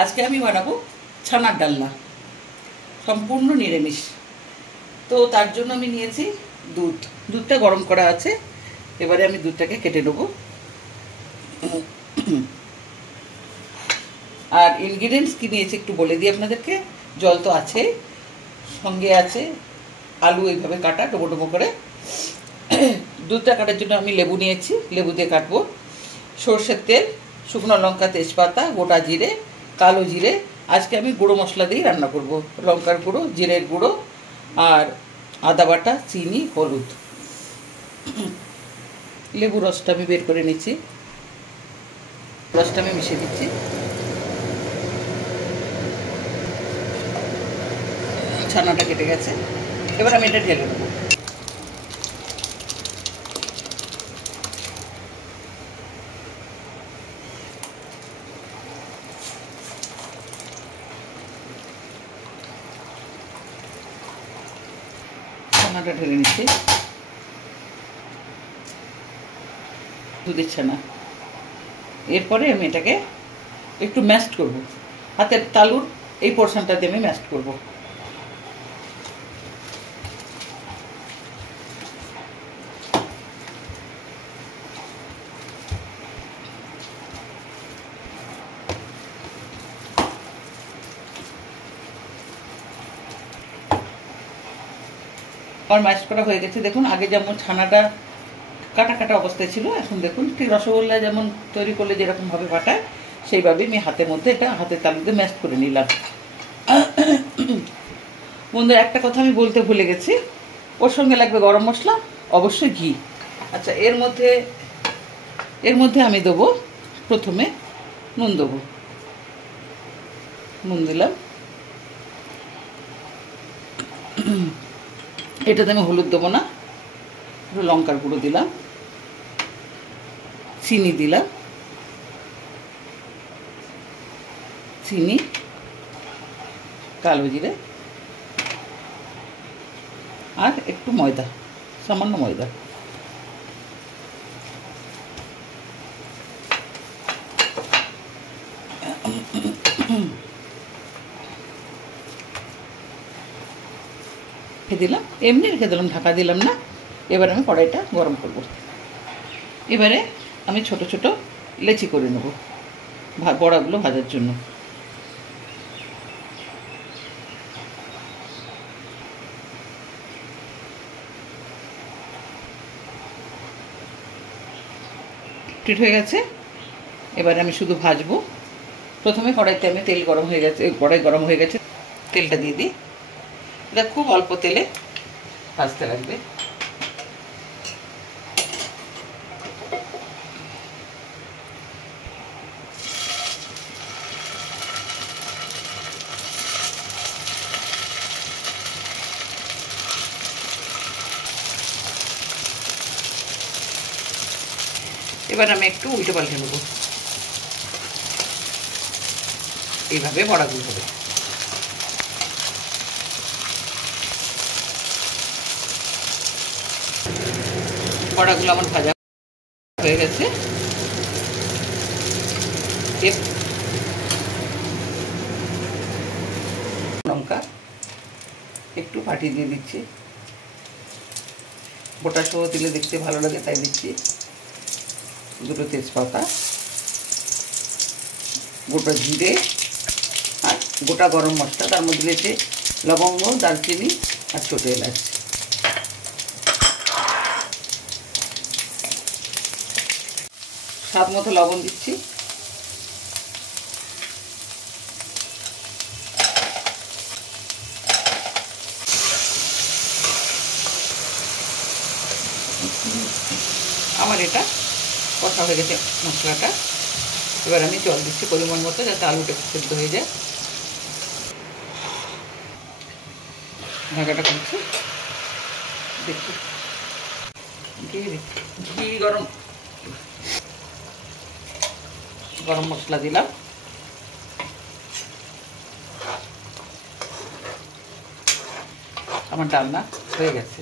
আজকে আমি বানাবো ছানার ডালনা, সম্পূর্ণ নিরামিষ। তো তার জন্য আমি নিয়েছি দুধটা গরম করা আছে। এবারে আমি দুধটাকে কেটে নেবো। আর ইনগ্রিডিয়েন্টস কী নিয়েছি একটু বলে দিই আপনাদেরকে। জল তো আছে, সঙ্গে আছে আলু এইভাবে কাটা ডোবো ডোবো করে। দুধটা কাটার জন্য আমি লেবু নিয়েছি, লেবু দিয়ে কাটবো। সর্ষের তেল, শুকনো লঙ্কা, তেজপাতা, গোটা জিরে, কালো জিরে। আজকে আমি গুঁড়ো মশলা দিয়েই রান্না করব। লঙ্কার গুঁড়ো, জিরের গুঁড়ো আর আদা বাটা, চিনি, হলুদ। লেবু রসটা আমি বের করে নিচ্ছি, রসটা আমি মিশিয়ে দিচ্ছি। ছানাটা কেটে গেছে, এবার আমি এটা ঢেলে নেবো। ছানাটা ঢেলে নিচ্ছি, দুধের ছানা। এরপরে আমি এটাকে একটু ম্যাশড করব, হাতের তালুর এই পোর্শনটাতে আমি ম্যাশড করব। আমার ম্যাশ করা হয়ে গেছে। দেখুন, আগে যেমন ছানাটা কাটা কাটা অবস্থায় ছিল, এখন দেখুন ঠিক রসগোল্লা যেমন তৈরি করলে যেরকমভাবে কাটায় সেইভাবেই আমি হাতের মধ্যে এটা হাতের তালুতে ম্যাশ করে নিলাম। বন্ধুরা, একটা কথা আমি বলতে ভুলে গেছি, ওর সঙ্গে লাগবে গরম মশলা, অবশ্যই ঘি। আচ্ছা, এর মধ্যে আমি দেবো প্রথমে নুন দেবো। নুন দিলাম। এটাতে আমি হলুদ দেবো না, একটু লঙ্কার গুঁড়ো দিলাম, চিনি দিলাম, চিনি, কালো জিরে আর একটু ময়দা, সামান্য ময়দা। রেখে দিলাম, এমনি রেখে দিলাম, ঢাকা দিলাম না। এবার আমি কড়াইটা গরম করব। এবারে আমি ছোট ছোট লেচি করে নেব বড়াগুলো ভাজার জন্য। ঠিক হয়ে গেছে, এবারে আমি শুধু ভাজবো। প্রথমে কড়াইতে আমি তেল গরম হয়ে গেছে, কড়াই গরম হয়ে গেছে, তেলটা দিয়ে দিই। এটা খুব অল্প তেলে ভাজতে লাগবে। এবার আমি একটু উল্টে পাল্টে নেবো, এইভাবে বড়াগুলো হবে। বড়াগুলো আমার ভাজা হয়ে গেছে। লঙ্কা একটু ফাটিয়ে দিয়ে দিচ্ছি, গোটা সহ দিলে দেখতে ভালো লাগে তাই দিচ্ছি। দুটো তেজপাতা, গোটা জিরে আর গোটা গরম মশলা, তার মধ্যে দিয়েছে লবঙ্গ, দারচিনি আর ছোটো এলাচ। স্বাদ মতো লবণ দিচ্ছি। আমার এটা কষা হয়ে গেছে মশলাটা। এবার আমি জল দিচ্ছি পরিমাণ মতো, যাতে আলুটা সেদ্ধ হয়ে যায়। ঢাকাটা করছি, দেখছি ঘি গরম মশলা দিলাম। আমার ডালনা হয়ে গেছে।